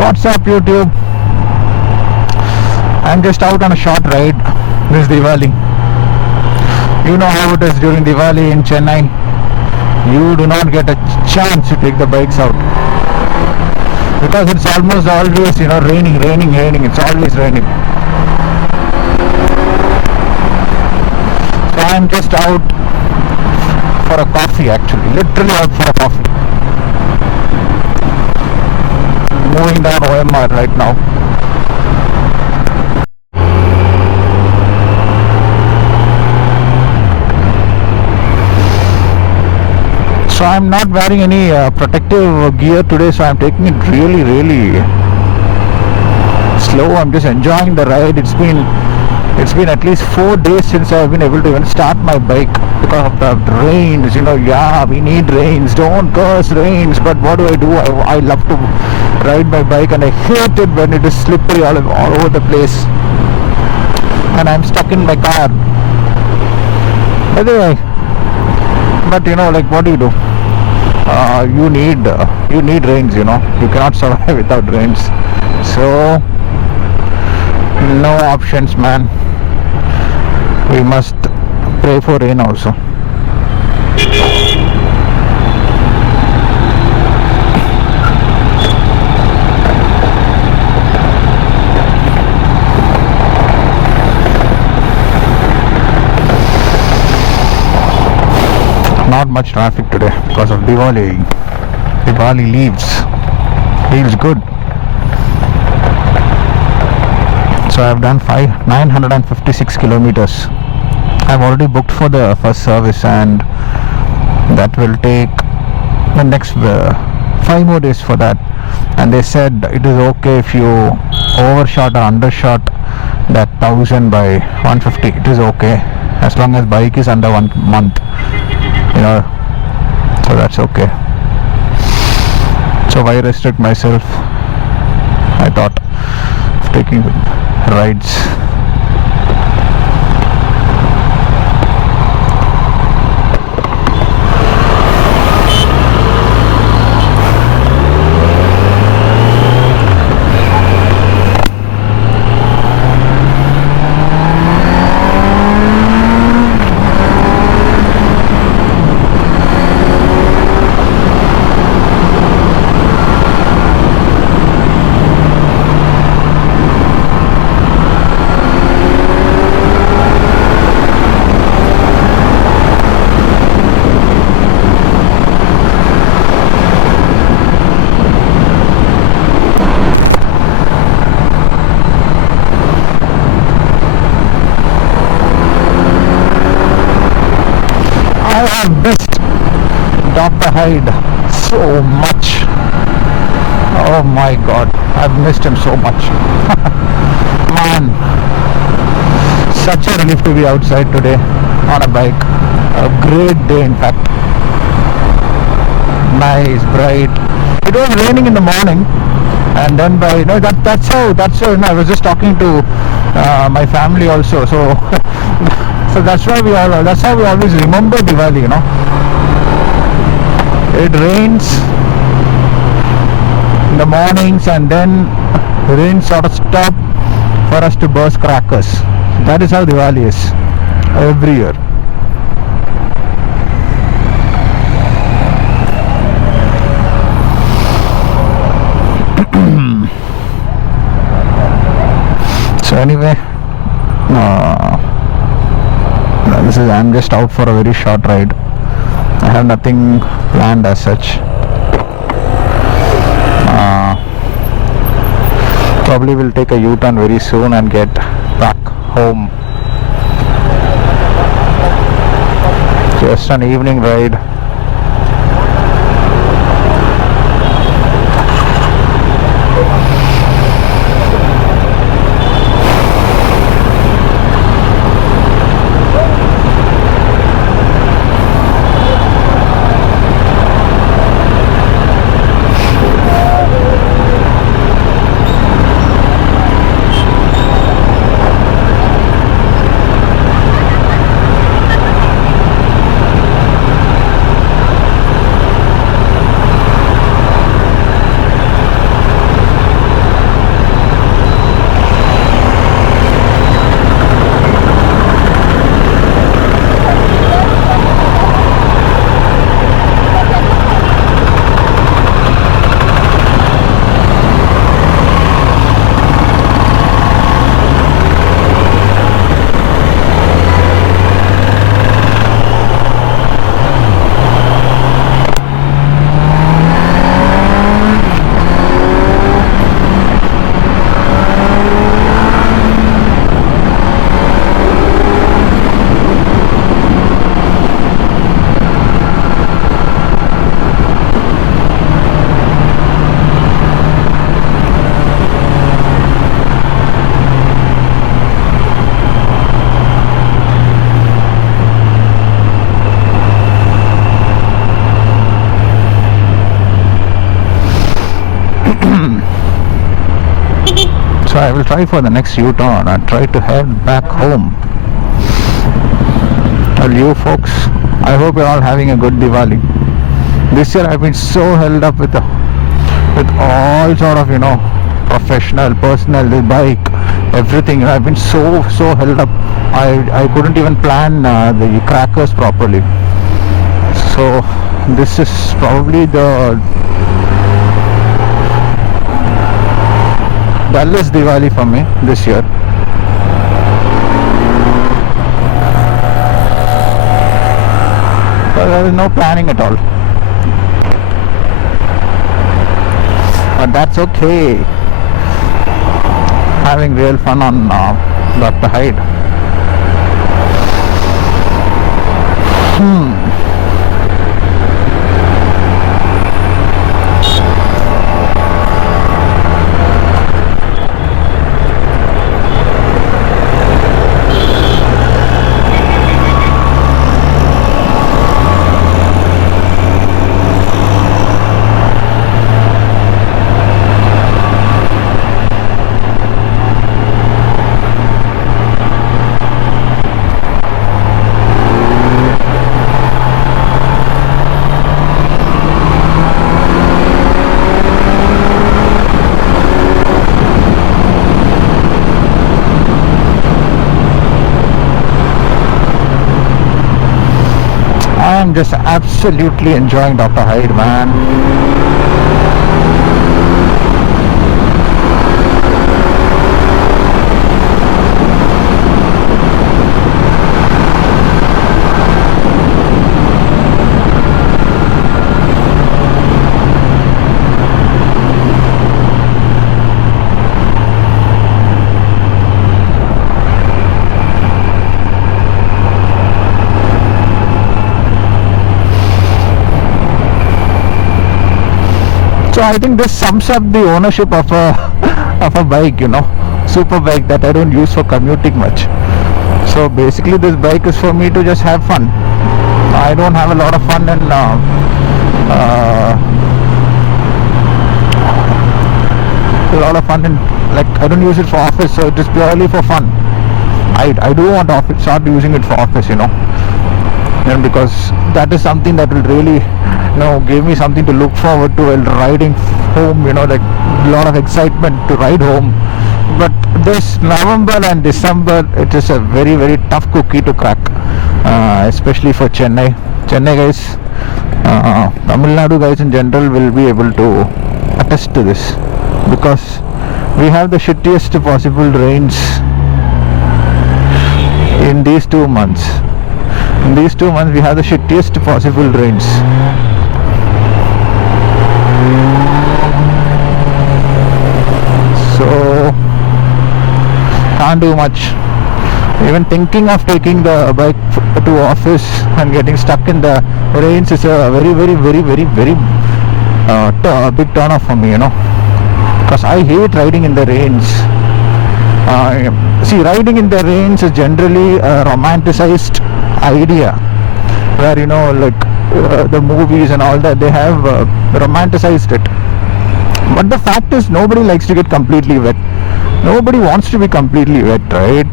What's up, YouTube? I'm just out on a short ride this Diwali. You know how it is during Diwali in Chennai. You do not get a chance to take the bikes out because it's almost always, raining. It's always raining. So I'm just out for a coffee, actually. Literally out for a coffee. Moving down OMR right now. So I'm not wearing any protective gear today, so I'm taking it really slow. I'm just enjoying the ride. It's been at least 4 days since I've been able to even start my bike because of the rains. Yeah, we need rains. Don't curse rains. But what do? I love to ride my bike, and I hate it when it is slippery all over the place and I'm stuck in my car. Anyway, but what do? You need rains. You cannot survive without rains. So no options, man. We must pray for rain also. Not much traffic today because of Diwali. Diwali leaves. Feels good. So I've done 956 kilometers. I've already booked for the first service, and that will take the next 5 more days for that. And they said it is okay if you overshot or undershot that 1000 by 150. It is okay as long as bike is under 1 month. So that's okay. So why restrict myself? I thought of taking rides. I have missed Dr. Hyde so much. Oh my god, I've missed him so much. Man, such a relief to be outside today on a bike. A great day, in fact. Nice, bright. It was raining in the morning, and then by that's how I was just talking to my family also. So so that's how we always remember Diwali. It rains in the mornings, and then rain sort of stop for us to burst crackers. That is how Diwali is every year. So anyway, I'm just out for a very short ride. I have nothing planned as such. Probably will take a U-turn very soon and get back home. Just an evening ride. will try for the next U-turn and try to head back home. Well, you folks, I hope you're all having a good Diwali. This year I've been so held up with all sort of, professional, personal, the bike, everything. I've been so held up. I couldn't even plan the crackers properly. So this is probably the dullest Diwali for me this year. But there is no planning at all. But that's okay. Having real fun on Dr. Hyde. I'm just absolutely enjoying Dr. Hyde, man. So I think this sums up the ownership of a bike, super bike that I don't use for commuting much. So basically this bike is for me to just have fun. I don't have a lot of fun in like I don't use it for office, so it is purely for fun. I do want to start using it for office, and because that is something that will really give me something to look forward to while riding home, like a lot of excitement to ride home. But this November and December, it is a very, very tough cookie to crack, especially for Chennai guys. Tamil Nadu guys in general will be able to attest to this, because we have the shittiest possible rains in these 2 months. In these 2 months we have the shittiest possible rains. So can't do much. Even thinking of taking the bike to office and getting stuck in the rains is a very, very, very, very, very big turn off for me, because I hate riding in the rains. See, riding in the rains is generally a romanticized idea, where the movies and all that, they have romanticized it. But the fact is, nobody likes to get completely wet. Nobody wants to be completely wet, right?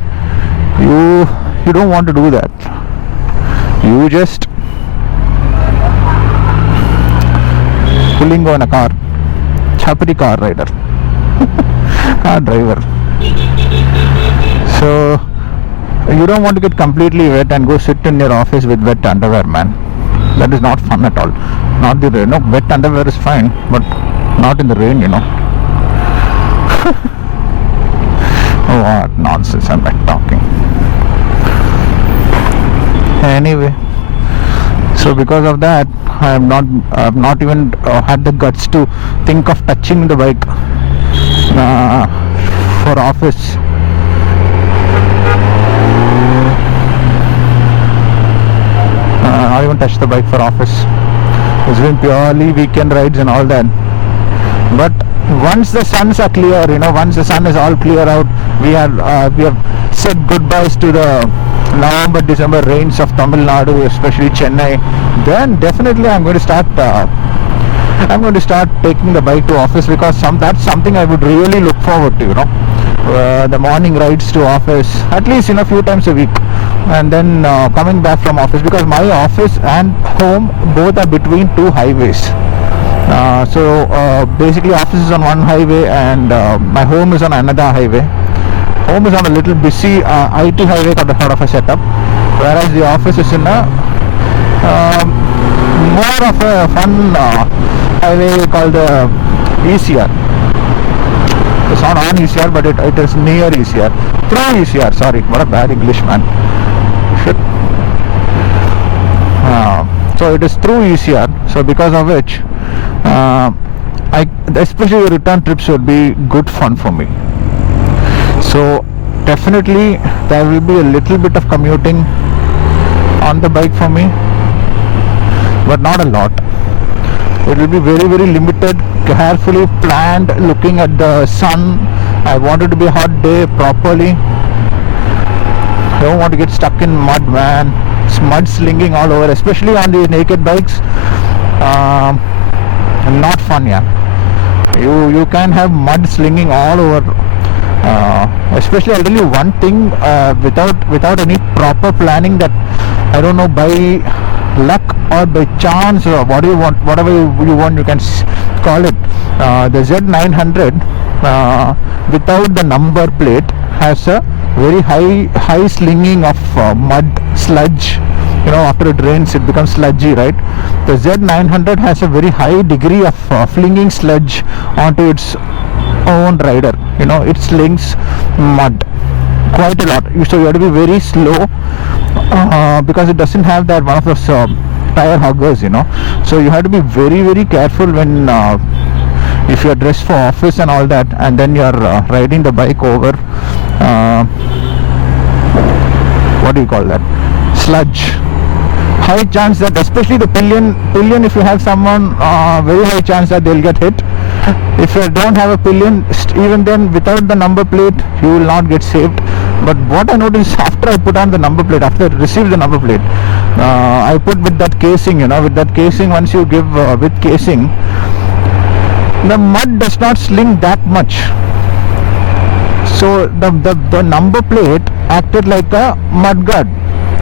You don't want to do that. You just pulling on a car, chapari car rider, car driver. So you don't want to get completely wet and go sit in your office with wet underwear, man. That is not fun at all. Not the rain. No, wet underwear is fine, but not in the rain, What nonsense am I talking? Anyway, so because of that, I have not even had the guts to think of touching the bike for office. Not even touch the bike for office. It's been purely weekend rides and all that. But once the suns are clear, once the sun is all clear out, we have said goodbyes to the November, December rains of Tamil Nadu, especially Chennai. Then definitely I'm going to start taking the bike to office, because that's something I would really look forward to. the morning rides to office, at least a few times a week, and then coming back from office, because my office and home both are between two highways. So basically office is on one highway and my home is on another highway. Home is on a little busy IT highway sort of a setup, whereas the office is in a more of a fun highway called the ECR. It's not on ECR, but it is near ECR, through ECR. Sorry, what a bad English, man. Shit. So it is through ECR. So because of which, especially the return trips would be good fun for me. So definitely there will be a little bit of commuting on the bike for me, but not a lot. It will be very, very limited, carefully planned, looking at the sun. I want it to be a hot day properly. I don't want to get stuck in mud, man. It's mud slinging all over, especially on these naked bikes. Not fun, yeah. You can have mud slinging all over. Especially I'll tell you one thing, without any proper planning, that I don't know, by luck or by chance or whatever you want, you can call it, the Z900 without the number plate has a very high slinging of mud, sludge. After it rains it becomes sludgy, right? The Z900 has a very high degree of flinging sludge onto its own rider. It slings mud quite a lot, so you have to be very slow, because it doesn't have that one of those tire huggers, so you have to be very, very careful when if you are dressed for office and all that, and then you are riding the bike over what do you call that, sludge. High chance that, especially the pillion, if you have someone, very high chance that they'll get hit. If you don't have a pillion, even then without the number plate you will not get saved. But what I noticed after I put on the number plate, after I received the number plate, I put with that casing, with that casing, once you give with casing, the mud does not sling that much. So the number plate acted like a mud guard,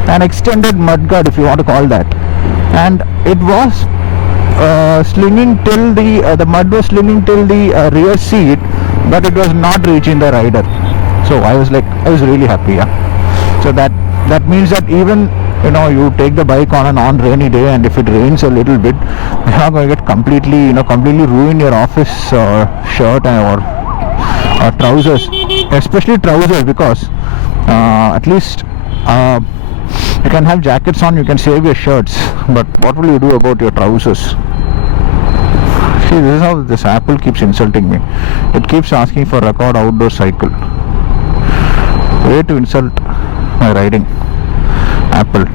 an extended mud guard, if you want to call that, and it was slinging till the mud was slinging till the rear seat, but it was not reaching the rider. So I was really happy, yeah. So that means that even you take the bike on a non-rainy day, and if it rains a little bit, you're not going to get completely ruin your office shirt or trousers, especially trousers, because at least you can have jackets on, you can save your shirts, but what will you do about your trousers? See, this is how this Apple keeps insulting me. It keeps asking for record outdoor cycle. Way to insult my riding, Apple.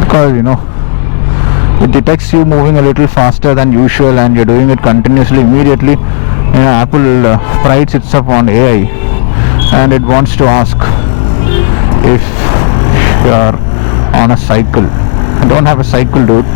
Because it detects you moving a little faster than usual and you're doing it continuously, immediately. Apple prides itself on AI, and it wants to ask if you're on a cycle. I don't have a cycle, dude.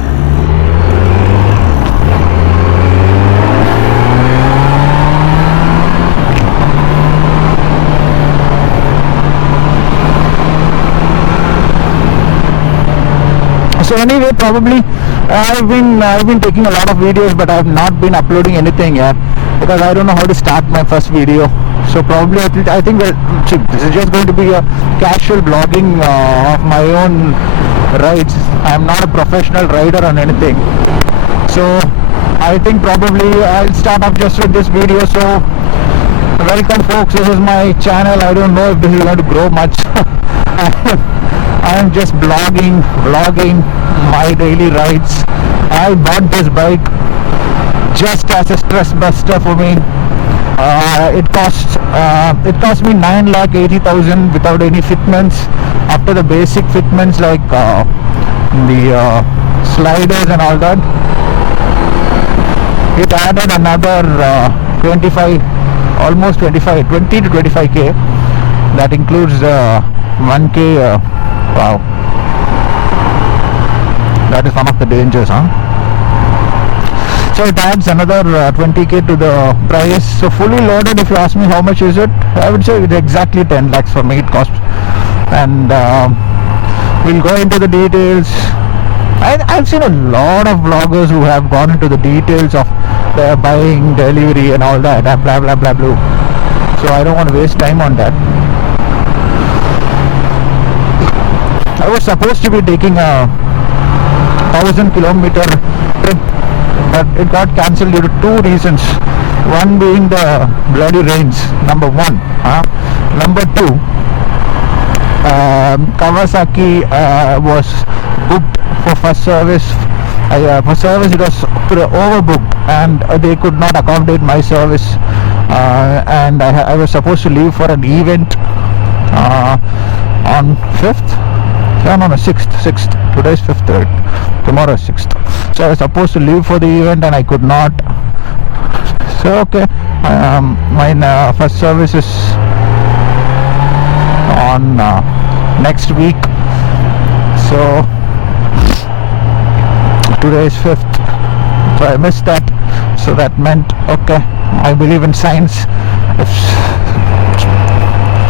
So anyway, probably I've been taking a lot of videos, but I have not been uploading anything yet because I don't know how to start my first video. So probably I think this is just going to be a casual vlogging of my own rides. I am not a professional rider on anything, so I think probably I'll start off just with this video. So welcome, folks. This is my channel. I don't know if this is going to grow much. I am just vlogging my daily rides. I bought this bike just as a stress buster for me. It cost me 9,80,000 without any fitments. After the basic fitments like the sliders and all that, it added another 20 to 25k. That includes 1k. Wow, that is one of the dangers, huh? So it adds another 20k to the price. So fully loaded, if you ask me how much is it, I would say it's exactly 10 lakhs for me it costs. And we'll go into the details. I've seen a lot of vloggers who have gone into the details of their buying, delivery and all that, and blah blah blah blah. So I don't want to waste time on that. I was supposed to be taking a 1,000-kilometer trip, but it got cancelled due to two reasons. One being the bloody rains, number one. Number two, Kawasaki was booked for first service. For service it was overbooked, and they could not accommodate my service. And I was supposed to leave for an event on 5th. No, 6th. Today is 5th, right? Tomorrow is 6th. So I was supposed to leave for the event and I could not. So okay, my first service is on next week. So today is 5th. So I missed that. So that meant, okay, I believe in science.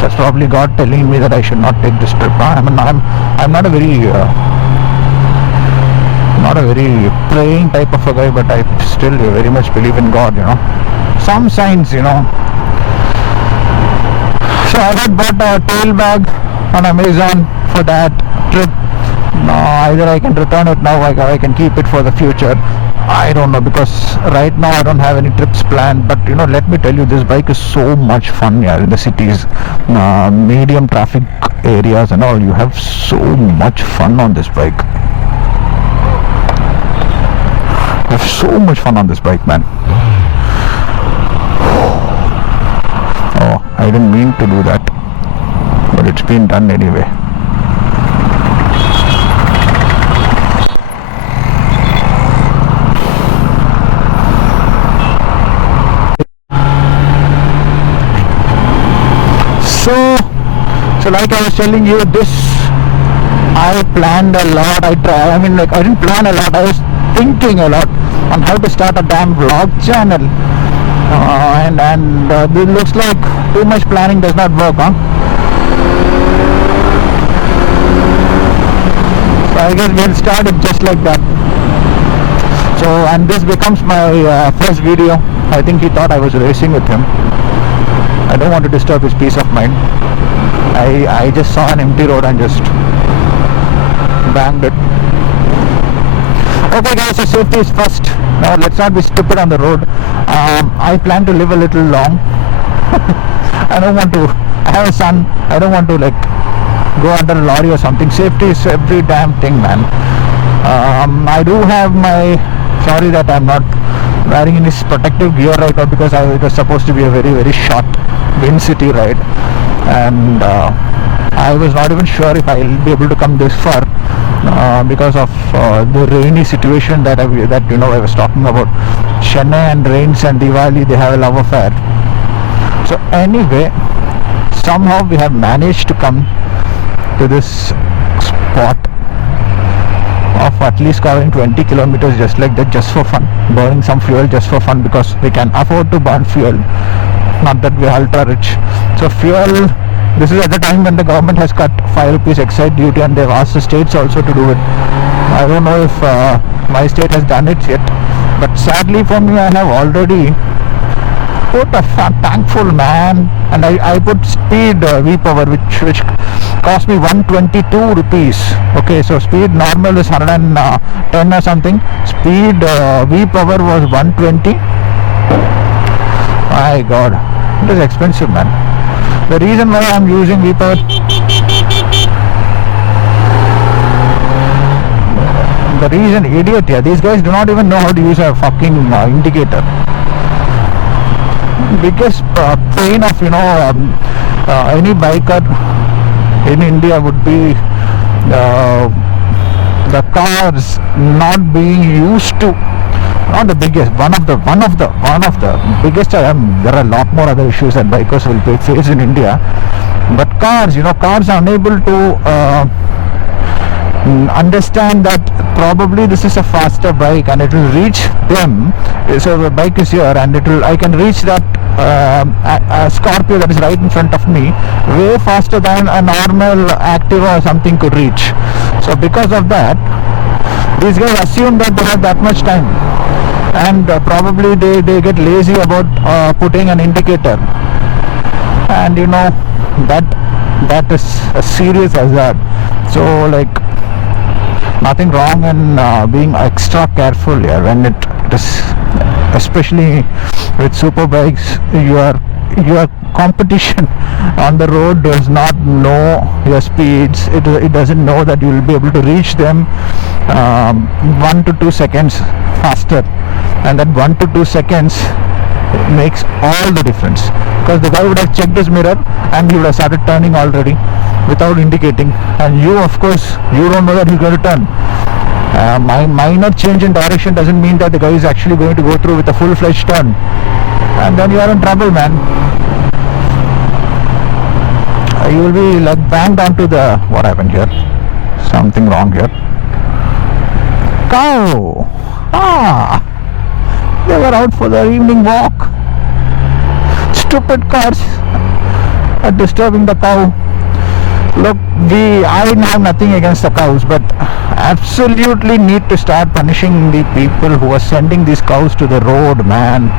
That's probably God telling me that I should not take this trip. I'm not a very praying type of a guy, but I still very much believe in God, some signs, So I had bought a tail bag on Amazon for that trip. Either I can return it now, or I can keep it for the future. I don't know, because right now I don't have any trips planned. But let me tell you, this bike is so much fun. In the cities, medium traffic areas and all, you have so much fun on this bike. I have so much fun on this bike, man. Oh, I didn't mean to do that, but it's been done anyway. So like I was telling you, this I planned a lot. I didn't plan a lot. I was thinking a lot on how to start a damn vlog channel, and it looks like too much planning does not work, So I guess we'll start it just like that. So, and this becomes my first video. I think he thought I was racing with him. I don't want to disturb his peace of mind. I just saw an empty road and just banged it. Okay guys, so safety is first. Now let's not be stupid on the road. I plan to live a little long. I have a son. I don't want to go under a lorry or something. Safety is every damn thing, man. I do have sorry that I'm not wearing any protective gear right now, because it was supposed to be a very, very short wind city ride, and I was not even sure if I'll be able to come this far because of the rainy situation that I was talking about. Chennai and rains and Diwali, they have a love affair. So anyway, somehow we have managed to come to this spot of at least covering 20 kilometers just like that, just for fun, burning some fuel just for fun, because we can afford to burn fuel, not that we are ultra rich. So fuel, this is at the time when the government has cut 5 rupees excise duty, and they've asked the states also to do it. I don't know if my state has done it yet, but sadly for me, I have already put a thankful, man, and I put speed V-power, which cost me 122 rupees. Okay, so speed normal is 110 or something. Speed V-power was 120. My God, it is expensive, man. The reason why I'm using V-power, idiot here, these guys do not even know how to use a fucking indicator. Biggest pain of any biker in India would be the cars not being used to, not the biggest, one of the biggest. There are a lot more other issues that bikers will face in India, but cars are unable to understand that probably this is a faster bike and it will reach them. So the bike is here and I can reach that a Scorpio that is right in front of me way faster than a normal Activa or something could reach. So because of that, these guys assume that they have that much time, and probably they get lazy about putting an indicator, and you know that is as serious as that. So like, nothing wrong in being extra careful here when it is, especially with super bikes. Your competition on the road does not know your speeds. It doesn't know that you will be able to reach them 1 to 2 seconds faster, and that 1 to 2 seconds makes all the difference, because the guy would have checked his mirror and he would have started turning already without indicating, and you, of course, you don't know that he's going to turn. My minor change in direction doesn't mean that the guy is actually going to go through with a full-fledged turn, and then you are in trouble, man. You will be like banged onto the, what happened here? Something wrong here. Cow! They were out for their evening walk. Stupid cars are disturbing the cow. Look, I have nothing against the cows, but absolutely need to start punishing the people who are sending these cows to the road, man.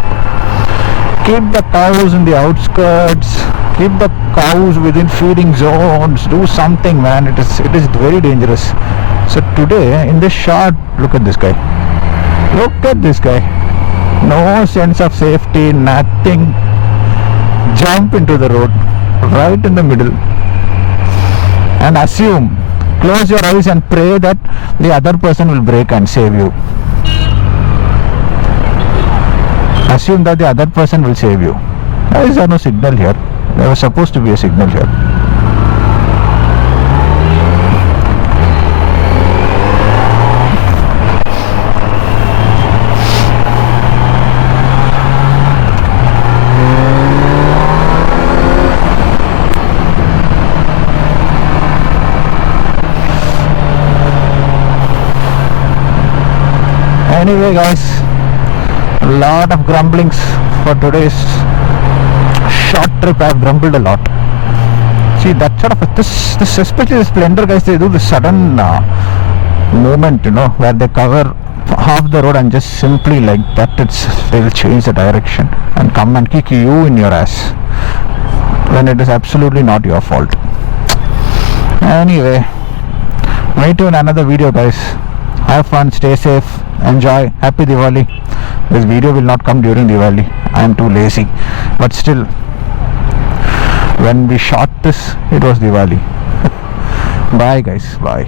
Keep the cows in the outskirts, keep the cows within feeding zones, do something, man. It is very dangerous. So today in this shot, look at this guy. Look at this guy. No sense of safety, nothing. Jump into the road right in the middle and assume, close your eyes and pray that the other person will brake and save you. Assume that the other person will save you. Why is there no signal here? There was supposed to be a signal here. Anyway guys, a lot of grumblings for today's short trip. I have grumbled a lot. See, that sort of this especially the Splendor guys, they do this sudden movement, you know, where they cover half the road and just simply like that they will change the direction and come and kick you in your ass when it is absolutely not your fault. Anyway, meet you in another video guys. Have fun, stay safe, enjoy, happy Diwali. This video will not come during Diwali, I am too lazy, but still, when we shot this, it was Diwali. Bye guys, bye.